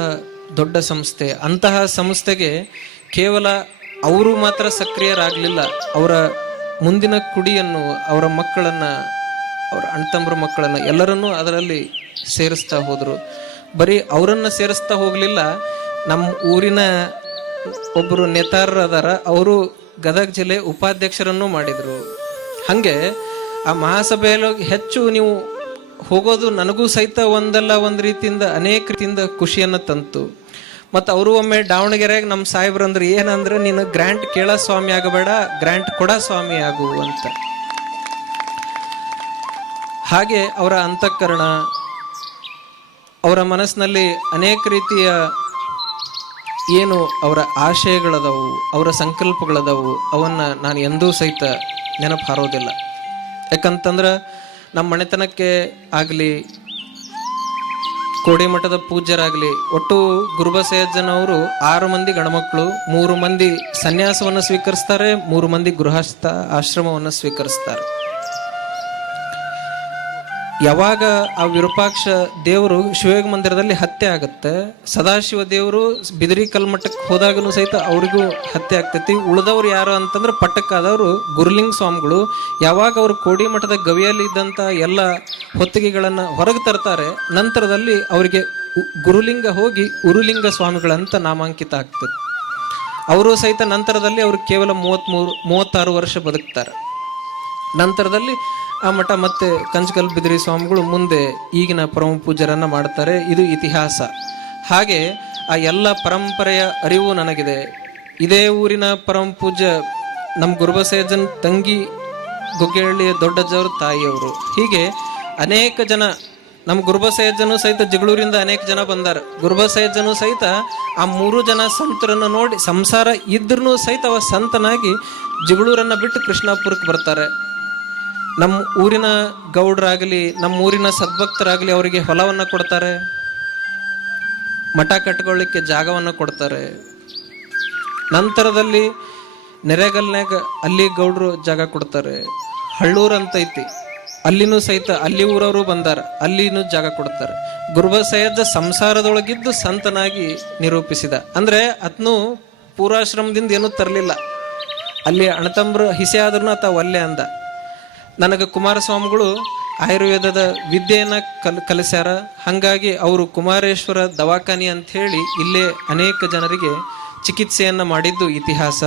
ದೊಡ್ಡ ಸಂಸ್ಥೆ. ಅಂತಹ ಸಂಸ್ಥೆಗೆ ಕೇವಲ ಅವರು ಮಾತ್ರ ಸಕ್ರಿಯರಾಗಲಿಲ್ಲ, ಅವರ ಮುಂದಿನ ಕುಡಿಯನ್ನು, ಅವರ ಮಕ್ಕಳನ್ನು, ಅವರ ಅಣ್ತಂಬ್ರ ಮಕ್ಕಳನ್ನು ಎಲ್ಲರನ್ನೂ ಅದರಲ್ಲಿ ಸೇರಿಸ್ತಾ ಹೋದರು. ಬರೀ ಅವರನ್ನು ಸೇರಿಸ್ತಾ ಹೋಗಲಿಲ್ಲ, ನಮ್ಮ ಊರಿನ ಒಬ್ಬರು ನೇತಾರರು ಅದಾರ, ಅವರು ಗದಗ ಜಿಲ್ಲೆ ಉಪಾಧ್ಯಕ್ಷರನ್ನು ಮಾಡಿದರು. ಹಾಗೆ ಆ ಮಹಾಸಭೆಯಲ್ಲಿ ಹೆಚ್ಚು ನೀವು ಹೋಗೋದು ನನಗೂ ಸಹಿತ ಒಂದಲ್ಲ ಒಂದು ರೀತಿಯಿಂದ ಅನೇಕ ರೀತಿಯಿಂದ ಖುಷಿಯನ್ನು ತಂತು. ಮತ್ತು ಅವರು ಒಮ್ಮೆ ದಾವಣಗೆರೆಗೆ ನಮ್ಮ ಸಾಹೇಬ್ರು ಅಂದ್ರೆ ಏನಂದ್ರೆ, ನೀನು ಗ್ರ್ಯಾಂಟ್ ಕೇಳೋ ಸ್ವಾಮಿ ಆಗಬೇಡ, ಗ್ರ್ಯಾಂಟ್ ಕೊಡ ಸ್ವಾಮಿ ಆಗು ಅಂತ. ಹಾಗೆ ಅವರ ಅಂತಃಕರಣ, ಅವರ ಮನಸ್ಸಿನಲ್ಲಿ ಅನೇಕ ರೀತಿಯ ಏನು ಅವರ ಆಶಯಗಳದವು, ಅವರ ಸಂಕಲ್ಪಗಳದವು, ಅವನ್ನ ನಾನು ಎಂದೂ ಸಹಿತ ನೆನಪು ಹಾರೋದಿಲ್ಲ. ಯಾಕಂತಂದ್ರೆ ನಮ್ಮ ಮನೆತನಕ್ಕೆ ಆಗಲಿ, ಕೋಡಿಮಠದ ಪೂಜ್ಯರಾಗಲಿ, ಒಟ್ಟು ಗುರುಬಸಯ್ಯಜ್ಜನವರು 6 ಮಂದಿ ಗಣಮಕ್ಕಳು, 3 ಮಂದಿ ಸನ್ಯಾಸವನ್ನು ಸ್ವೀಕರಿಸ್ತಾರೆ, 3 ಮಂದಿ ಗೃಹಸ್ಥ ಆಶ್ರಮವನ್ನು ಸ್ವೀಕರಿಸ್ತಾರೆ. ಯಾವಾಗ ಆ ವಿರೂಪಾಕ್ಷ ದೇವರು ಶಿವಯೋಗ ಮಂದಿರದಲ್ಲಿ ಹತ್ಯೆ ಆಗುತ್ತೆ, ಸದಾಶಿವ ದೇವರು ಬಿದಿರಿ ಕಲ್ಮಠಕ್ಕೆ ಹೋದಾಗನೂ ಸಹಿತ ಅವ್ರಿಗೂ ಹತ್ಯೆ ಆಗ್ತೈತಿ. ಉಳಿದವ್ರು ಯಾರು ಅಂತಂದ್ರೆ ಪಟ್ಟಕ್ಕಾದವರು ಗುರುಲಿಂಗ ಸ್ವಾಮಿಗಳು. ಯಾವಾಗ ಅವರು ಕೋಡಿಮಠದ ಗವಿಯಲ್ಲಿ ಇದ್ದಂಥ ಎಲ್ಲ ಹೊತ್ತಿಗೆಗಳನ್ನು ಹೊರಗೆ ತರ್ತಾರೆ, ನಂತರದಲ್ಲಿ ಅವರಿಗೆ ಗುರುಲಿಂಗ ಹೋಗಿ ಉರುಲಿಂಗ ಸ್ವಾಮಿಗಳಂತ ನಾಮಾಂಕಿತ ಆಗ್ತದೆ. ಅವರು ಸಹಿತ ನಂತರದಲ್ಲಿ ಅವರು ಕೇವಲ 36 ವರ್ಷ ಬದುಕ್ತಾರೆ. ನಂತರದಲ್ಲಿ ಆ ಮಠ ಮತ್ತೆ ಕಂಚಗಲ್ ಬಿದಿರಿ ಸ್ವಾಮಿಗಳು ಮುಂದೆ ಈಗಿನ ಪರಮ ಪೂಜ್ಯರನ್ನ ಮಾಡ್ತಾರೆ. ಇದು ಇತಿಹಾಸ. ಹಾಗೆ ಆ ಎಲ್ಲ ಪರಂಪರೆಯ ಅರಿವು ನನಗಿದೆ. ಇದೇ ಊರಿನ ಪರಮ ಪೂಜ್ಯ ನಮ್ಮ ಗುರುಬಸಯ್ಯಜ್ಜನ ತಂಗಿ ಗೊಗ್ಗೆಹಳ್ಳಿಯ ದೊಡ್ಡಜ್ಜವ್ರ ತಾಯಿಯವರು. ಹೀಗೆ ಅನೇಕ ಜನ, ನಮ್ಮ ಗುರುಬಸಯ್ಯಜ್ಜನೂ ಸಹಿತ ಜಗಳೂರಿಂದ ಅನೇಕ ಜನ ಬಂದಾರ. ಗುರುಬಸಯ್ಯಜ್ಜನೂ ಸಹಿತ ಆ 3 ಜನ ಸಂತರನ್ನು ನೋಡಿ ಸಂಸಾರ ಇದ್ರೂ ಸಹಿತ ಅವ ಸಂತನಾಗಿ ಜಗಳೂರನ್ನ ಬಿಟ್ಟು ಕೃಷ್ಣಾಪುರಕ್ಕೆ ಬರ್ತಾರೆ. ನಮ್ಮ ಊರಿನ ಗೌಡ್ರಾಗಲಿ, ನಮ್ಮ ಊರಿನ ಸದ್ಭಕ್ತರಾಗಲಿ ಅವರಿಗೆ ಹೊಲವನ್ನು ಕೊಡ್ತಾರೆ, ಮಠ ಕಟ್ಕೊಳ್ಳಿಕ್ಕೆ ಜಾಗವನ್ನು ಕೊಡ್ತಾರೆ. ನಂತರದಲ್ಲಿ ನೆರೆಗಲ್ನಾಗ ಅಲ್ಲಿ ಗೌಡ್ರು ಜಾಗ ಕೊಡ್ತಾರೆ. ಹಳ್ಳೂರು ಅಂತ ಐತಿ, ಅಲ್ಲಿನೂ ಸಹಿತ ಅಲ್ಲಿ ಊರವರು ಬಂದಾರ, ಅಲ್ಲಿನೂ ಜಾಗ ಕೊಡ್ತಾರೆ. ಗುರುಬಸಯ್ಯಜ್ಜ ಸಂಸಾರದೊಳಗಿದ್ದು ಸಂತನಾಗಿ ನಿರೂಪಿಸಿದ. ಅಂದ್ರೆ ಅತ್ನು ಪೂರ್ವಾಶ್ರಮದಿಂದ ಏನೂ ತರಲಿಲ್ಲ. ಅಲ್ಲಿ ಅಣತಂಬ್ರು ಹಿಸೆ ಆದ್ರೂ ಆತ ಒಲ್ಲೆ ಅಂದ. ನನಗೆ ಕುಮಾರಸ್ವಾಮಿಗಳು ಆಯುರ್ವೇದದ ವಿದ್ಯೆಯನ್ನು ಕಲಿಸ್ಯಾರ. ಹಾಗಾಗಿ ಅವರು ಕುಮಾರೇಶ್ವರ ದವಾಖಾನಿ ಅಂಥೇಳಿ ಇಲ್ಲೇ ಅನೇಕ ಜನರಿಗೆ ಚಿಕಿತ್ಸೆಯನ್ನು ಮಾಡಿದ್ದು ಇತಿಹಾಸ.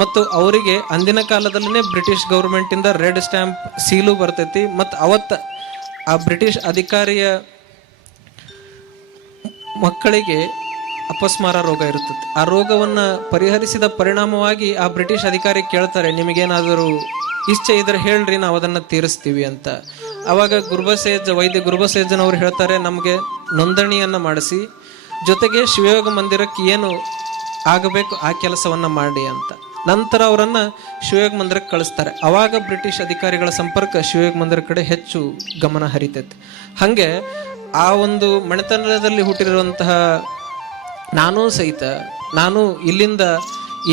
ಮತ್ತು ಅವರಿಗೆ ಅಂದಿನ ಕಾಲದಲ್ಲೇ ಬ್ರಿಟಿಷ್ ಗೌರ್ಮೆಂಟಿಂದ ರೆಡ್ ಸ್ಟ್ಯಾಂಪ್ ಸೀಲು ಬರ್ತೈತಿ. ಮತ್ತು ಅವತ್ತು ಆ ಬ್ರಿಟಿಷ್ ಅಧಿಕಾರಿಯ ಮಕ್ಕಳಿಗೆ ಅಪಸ್ಮಾರ ರೋಗ ಇರ್ತದೆ. ಆ ರೋಗವನ್ನು ಪರಿಹರಿಸಿದ ಪರಿಣಾಮವಾಗಿ ಆ ಬ್ರಿಟಿಷ್ ಅಧಿಕಾರಿ ಕೇಳ್ತಾರೆ, ನಿಮಗೇನಾದರೂ ಇಚ್ಛೆ ಇದ್ರೆ ಹೇಳ್ರಿ, ನಾವು ಅದನ್ನು ತೀರಿಸ್ತೀವಿ ಅಂತ. ಆವಾಗ ವೈದ್ಯ ಗುರುಬಸಯ್ಯಜ್ಜನವರು ಹೇಳ್ತಾರೆ, ನಮಗೆ ನೋಂದಣಿಯನ್ನು ಮಾಡಿಸಿ, ಜೊತೆಗೆ ಶಿವಯೋಗ ಮಂದಿರಕ್ಕೆ ಏನು ಆಗಬೇಕು ಆ ಕೆಲಸವನ್ನು ಮಾಡಿ ಅಂತ. ನಂತರ ಅವರನ್ನು ಶಿವಯೋಗ ಮಂದಿರಕ್ಕೆ ಕಳಿಸ್ತಾರೆ. ಆವಾಗ ಬ್ರಿಟಿಷ್ ಅಧಿಕಾರಿಗಳ ಸಂಪರ್ಕ ಶಿವಯೋಗ ಮಂದಿರ ಕಡೆ ಹೆಚ್ಚು ಗಮನ ಹರಿತೈತೆ. ಹಾಗೆ ಆ ಒಂದು ಮನೆತನದಲ್ಲಿ ಹುಟ್ಟಿರುವಂತಹ ನಾನೂ ಸಹಿತ, ನಾನು ಇಲ್ಲಿಂದ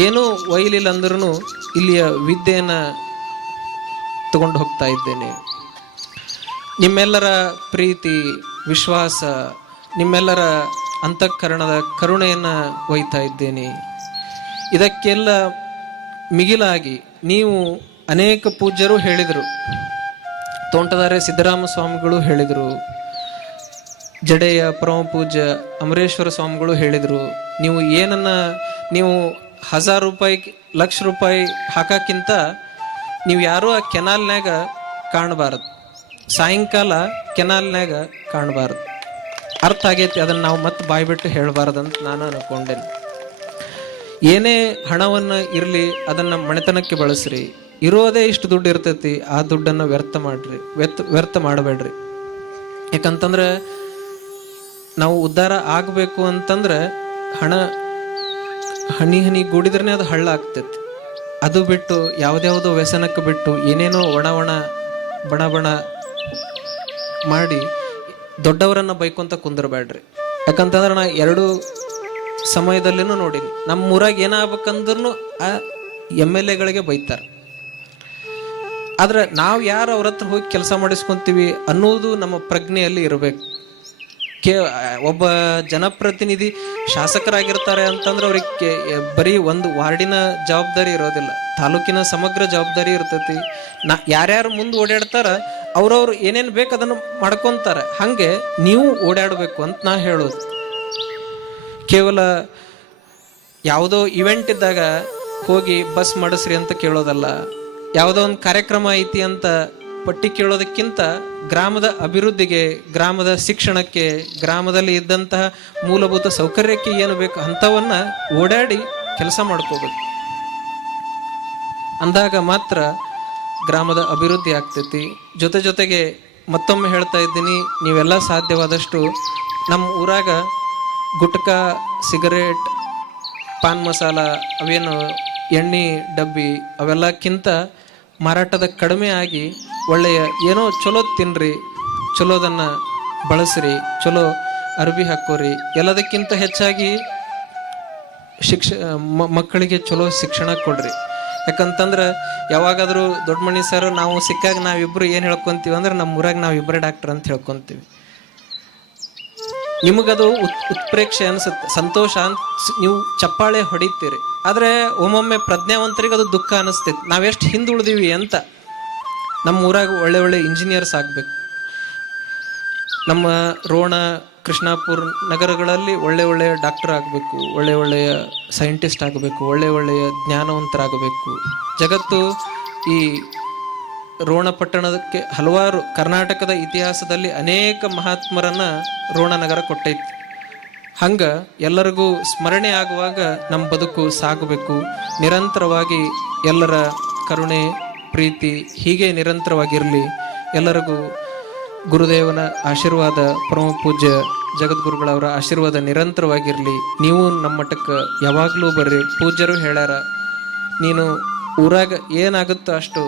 ಏನೂ ಒಯ್ಲಿಲ್ಲ ಅಂದ್ರೂ ಇಲ್ಲಿಯ ವಿದ್ಯೆಯನ್ನು ತಗೊಂಡು ಹೋಗ್ತಾ ಇದ್ದೇನೆ. ನಿಮ್ಮೆಲ್ಲರ ಪ್ರೀತಿ, ವಿಶ್ವಾಸ, ನಿಮ್ಮೆಲ್ಲರ ಅಂತಃಕರಣದ ಕರುಣೆಯನ್ನು ಒಯ್ತಾ ಇದ್ದೇನೆ. ಇದಕ್ಕೆಲ್ಲ ಮಿಗಿಲಾಗಿ ನೀವು ಅನೇಕ ಪೂಜ್ಯರು ಹೇಳಿದರು, ತೋಂಟದಾರ್ಯ ಸಿದ್ದರಾಮ ಸ್ವಾಮಿಗಳು ಹೇಳಿದರು, ಜಡೆಯ ಪರಮ ಪೂಜ್ಯ ಅಮರೇಶ್ವರ ಸ್ವಾಮಿಗಳು ಹೇಳಿದರು, ನೀವು ನೀವು 1000 ರೂಪಾಯಿ, ಲಕ್ಷ ರೂಪಾಯಿ ಹಾಕಕ್ಕಿಂತ ನೀವು ಯಾರೂ ಆ ಕೆನಾಲ್ನಾಗ ಕಾಣಬಾರದು, ಸಾಯಂಕಾಲ ಕೆನಾಲ್ನಾಗ ಕಾಣಬಾರ್ದು. ಅರ್ಥ ಆಗೈತಿ, ಅದನ್ನು ನಾವು ಮತ್ತೆ ಬಾಯ್ಬಿಟ್ಟು ಹೇಳಬಾರ್ದಂತ ನಾನು ಅನ್ಕೊಂಡೇನೆ. ಏನೇ ಹಣವನ್ನು ಇರಲಿ ಅದನ್ನು ಮನೆತನಕ್ಕೆ ಬಳಸ್ರಿ. ಇರೋದೇ ಇಷ್ಟು ದುಡ್ಡು ಇರ್ತೈತಿ, ಆ ದುಡ್ಡನ್ನು ವ್ಯರ್ಥ ಮಾಡಬೇಡ್ರಿ. ಯಾಕಂತಂದ್ರೆ ನಾವು ಉದ್ಧಾರ ಆಗಬೇಕು ಅಂತಂದ್ರೆ ಹನಿ ಹನಿ ಗೂಡಿದ್ರೇ ಅದು ಹಳ್ಳ ಆಗ್ತೈತಿ. ಅದು ಬಿಟ್ಟು ಯಾವುದ್ಯಾವುದೋ ವ್ಯಸನಕ್ಕೆ ಬಿಟ್ಟು ಏನೇನೋ ಒಣ ಬಣ ಬಣ ಮಾಡಿ ದೊಡ್ಡವರನ್ನು ಬೈಕೊಂತ ಕುಂದಿರಬೇಡ್ರಿ. ಯಾಕಂತಂದ್ರೆ ನಾ ಎರಡು ಸಮಯದಲ್ಲಿನೂ ನೋಡೀನಿ, ನಮ್ಮ ಊರಾಗ ಏನಾಗ್ಬೇಕಂದ್ರೂ ಆ MLAಗಳಿಗೆ ಬೈತಾರೆ. ಆದ್ರೆ ನಾವು ಯಾರು ಅವ್ರ ಹತ್ರ ಹೋಗಿ ಕೆಲಸ ಮಾಡಿಸ್ಕೊಂತೀವಿ ಅನ್ನೋದು ನಮ್ಮ ಪ್ರಜ್ಞೆಯಲ್ಲಿ ಇರಬೇಕು. ಒಬ್ಬ ಜನಪ್ರತಿನಿಧಿ ಶಾಸಕರಾಗಿರ್ತಾರೆ ಅಂತಂದ್ರೆ ಅವ್ರಿಗೆ ಬರೀ ಒಂದು ವಾರ್ಡಿನ ಜವಾಬ್ದಾರಿ ಇರೋದಿಲ್ಲ, ತಾಲೂಕಿನ ಸಮಗ್ರ ಜವಾಬ್ದಾರಿ ಇರ್ತೈತಿ. ಯಾರ್ಯಾರು ಮುಂದೆ ಓಡಾಡ್ತಾರ ಅವ್ರವ್ರು ಏನೇನು ಬೇಕು ಅದನ್ನು ಮಾಡ್ಕೊತಾರೆ. ಹಾಗೆ ನೀವು ಓಡಾಡಬೇಕು ಅಂತ ನಾ ಹೇಳೋದು. ಕೇವಲ ಯಾವುದೋ ಇವೆಂಟ್ ಇದ್ದಾಗ ಹೋಗಿ ಬಸ್ ಮಾಡಿಸ್ರಿ ಅಂತ ಕೇಳೋದಲ್ಲ, ಯಾವುದೋ ಒಂದು ಕಾರ್ಯಕ್ರಮ ಐತಿ ಅಂತ ಪಟ್ಟಿ ಕೇಳೋದಕ್ಕಿಂತ ಗ್ರಾಮದ ಅಭಿವೃದ್ಧಿಗೆ, ಗ್ರಾಮದ ಶಿಕ್ಷಣಕ್ಕೆ, ಗ್ರಾಮದಲ್ಲಿ ಇದ್ದಂತಹ ಮೂಲಭೂತ ಸೌಕರ್ಯಕ್ಕೆ ಏನು ಬೇಕು ಅಂಥವನ್ನ ಓಡಾಡಿ ಕೆಲಸ ಮಾಡ್ಕೋಬೇಕು. ಅಂದಾಗ ಮಾತ್ರ ಗ್ರಾಮದ ಅಭಿವೃದ್ಧಿ ಆಗ್ತೈತಿ. ಜೊತೆಗೆ ಮತ್ತೊಮ್ಮೆ ಹೇಳ್ತಾ ಇದ್ದೀನಿ, ನೀವೆಲ್ಲ ಸಾಧ್ಯವಾದಷ್ಟು ನಮ್ಮ ಊರಾಗ ಗುಟ್ಕ, ಸಿಗರೇಟ್, ಪಾನ್ ಮಸಾಲ, ಅವೇನು ಎಣ್ಣೆ ಡಬ್ಬಿ ಅವೆಲ್ಲಕ್ಕಿಂತ ಮಾರಾಟದ ಕಡಿಮೆ ಆಗಿ ಒಳ್ಳೆಯ ಏನೋ ಚಲೋ ತಿನ್ನಿರಿ, ಚಲೋದನ್ನು ಬಳಸ್ರಿ, ಚಲೋ ಅರ್ಬಿ ಹಾಕೋರಿ. ಎಲ್ಲದಕ್ಕಿಂತ ಹೆಚ್ಚಾಗಿ ಮಕ್ಕಳಿಗೆ ಚಲೋ ಶಿಕ್ಷಣ ಕೊಡ್ರಿ. ಯಾಕಂತಂದ್ರೆ ಯಾವಾಗಾದರೂ ದೊಡ್ಡ ಮಣಿ ಸರ್ ನಾವು ಸಿಕ್ಕಾಗ ನಾವಿಬ್ಬರು ಏನು ಹೇಳ್ಕೊತೀವಿ ಅಂದ್ರೆ ನಮ್ಮ ಊರಾಗ ನಾವಿಬ್ಬರೇ ಡಾಕ್ಟರ್ ಅಂತ ಹೇಳ್ಕೊತೀವಿ. ನಿಮಗದು ಉತ್ಪ್ರೇಕ್ಷೆ ಅನ್ಸುತ್ತೆ, ಸಂತೋಷ ಅಂತ ನೀವು ಚಪ್ಪಾಳೆ ಹೊಡಿತೀರಿ. ಆದರೆ ಒಮ್ಮೊಮ್ಮೆ ಪ್ರಜ್ಞಾವಂತರಿಗೆ ಅದು ದುಃಖ ಅನಿಸ್ತೈತಿ, ನಾವೆಷ್ಟು ಹಿಂದುಳಿದೀವಿ ಅಂತ. ನಮ್ಮ ಊರಾಗ ಒಳ್ಳೆ ಒಳ್ಳೆ ಇಂಜಿನಿಯರ್ಸ್ ಆಗಬೇಕು. ನಮ್ಮ ರೋಣ, ಕೃಷ್ಣಾಪುರ ನಗರಗಳಲ್ಲಿ ಒಳ್ಳೆ ಒಳ್ಳೆಯ ಡಾಕ್ಟರ್ ಆಗಬೇಕು, ಒಳ್ಳೆ ಒಳ್ಳೆಯ ಸೈಂಟಿಸ್ಟ್ ಆಗಬೇಕು, ಒಳ್ಳೆ ಒಳ್ಳೆಯ ಜ್ಞಾನವಂತರಾಗಬೇಕು. ಜಗತ್ತು ಈ ರೋಣ ಪಟ್ಟಣಕ್ಕೆ ಹಲವಾರು ಕರ್ನಾಟಕದ ಇತಿಹಾಸದಲ್ಲಿ ಅನೇಕ ಮಹಾತ್ಮರನ್ನ ರೋಣ ನಗರ ಕೊಟ್ಟೈತಿ. ಹಂಗ ಎಲ್ಲರಿಗೂ ಸ್ಮರಣೆ ಆಗುವಾಗ ನಮ್ಮ ಬದುಕು ಸಾಗಬೇಕು. ನಿರಂತರವಾಗಿ ಎಲ್ಲರ ಕರುಣೆ, ಪ್ರೀತಿ ಹೀಗೆ ನಿರಂತರವಾಗಿರಲಿ. ಎಲ್ಲರಿಗೂ ಗುರುದೇವನ ಆಶೀರ್ವಾದ, ಪರಮ ಪೂಜ್ಯ ಜಗದ್ಗುರುಗಳವರ ಆಶೀರ್ವಾದ ನಿರಂತರವಾಗಿರಲಿ. ನೀವು ನಮ್ಮ ಮಠಕ್ಕೆ ಯಾವಾಗಲೂ ಬರ್ರಿ. ಪೂಜ್ಯರು ಹೇಳ್ಯಾರ, ನೀನು ಊರಾಗ ಏನಾಗುತ್ತೋ ಅಷ್ಟು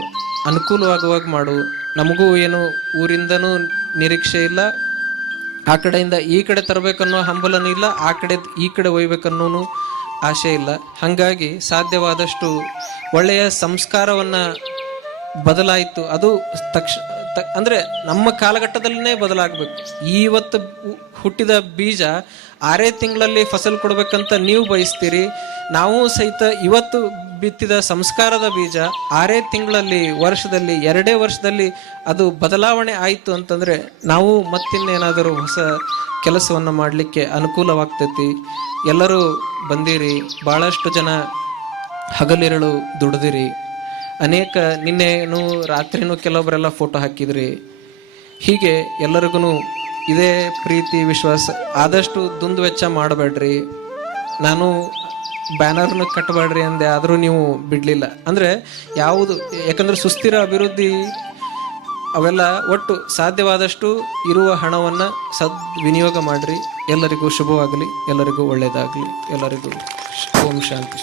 ಅನುಕೂಲವಾಗುವಾಗ ಮಾಡು. ನಮಗೂ ಏನು ಊರಿಂದನೂ ನಿರೀಕ್ಷೆ ಇಲ್ಲ, ಆ ಕಡೆಯಿಂದ ಈ ಕಡೆ ತರಬೇಕನ್ನೋ ಹಂಬಲನೂ ಇಲ್ಲ, ಆ ಕಡೆ ಈ ಕಡೆ ಒಯ್ಬೇಕನ್ನೋನು ಆಸೆ ಇಲ್ಲ. ಹಾಗಾಗಿ ಸಾಧ್ಯವಾದಷ್ಟು ಒಳ್ಳೆಯ ಸಂಸ್ಕಾರವನ್ನು ಬದಲಾಯಿತು. ಅದು ಅಂದರೆ ನಮ್ಮ ಕಾಲಘಟ್ಟದಲ್ಲೇ ಬದಲಾಗಬೇಕು. ಇವತ್ತು ಹುಟ್ಟಿದ ಬೀಜ 6 ತಿಂಗಳಲ್ಲಿ ಫಸಲು ಕೊಡ್ಬೇಕಂತ ನೀವು ಬಯಸ್ತೀರಿ. ನಾವು ಸಹಿತ ಇವತ್ತು ಬಿತ್ತಿದ ಸಂಸ್ಕಾರದ ಬೀಜ 6 ತಿಂಗಳಲ್ಲಿ, ವರ್ಷದಲ್ಲಿ, 2 ವರ್ಷದಲ್ಲಿ ಅದು ಬದಲಾವಣೆ ಆಯಿತು ಅಂತಂದರೆ ನಾವು ಮತ್ತಿನ್ನೇನಾದರೂ ಹೊಸ ಕೆಲಸವನ್ನು ಮಾಡಲಿಕ್ಕೆ ಅನುಕೂಲವಾಗ್ತೈತಿ. ಎಲ್ಲರೂ ಬಂದಿರಿ, ಭಾಳಷ್ಟು ಜನ ಹಗಲಿರಳು ದುಡ್ದಿರಿ. ಅನೇಕ ನಿನ್ನೆನೂ ರಾತ್ರಿನೂ ಕೆಲವೊಬ್ಬರೆಲ್ಲ ಫೋಟೋ ಹಾಕಿದ್ರಿ. ಹೀಗೆ ಎಲ್ಲರಿಗೂ ಇದೇ ಪ್ರೀತಿ, ವಿಶ್ವಾಸ. ಆದಷ್ಟು ದುಂದು ವೆಚ್ಚ ಮಾಡಬೇಡ್ರಿ. ನಾನು ಬ್ಯಾನರ್ನ ಕಟ್ಟಬೇಡ್ರಿ ಅಂದೆ, ಆದರೂ ನೀವು ಬಿಡಲಿಲ್ಲ. ಅಂದರೆ ಯಾವುದು, ಯಾಕಂದರೆ ಸುಸ್ಥಿರ ಅಭಿವೃದ್ಧಿ ಅವೆಲ್ಲ ಒಟ್ಟು ಸಾಧ್ಯವಾದಷ್ಟು ಇರುವ ಹಣವನ್ನು ಸದ್ವಿನಿಯೋಗ ಮಾಡಿರಿ. ಎಲ್ಲರಿಗೂ ಶುಭವಾಗಲಿ, ಎಲ್ಲರಿಗೂ ಒಳ್ಳೆಯದಾಗಲಿ, ಎಲ್ಲರಿಗೂ ಓಂ ಶಾಂತಿ.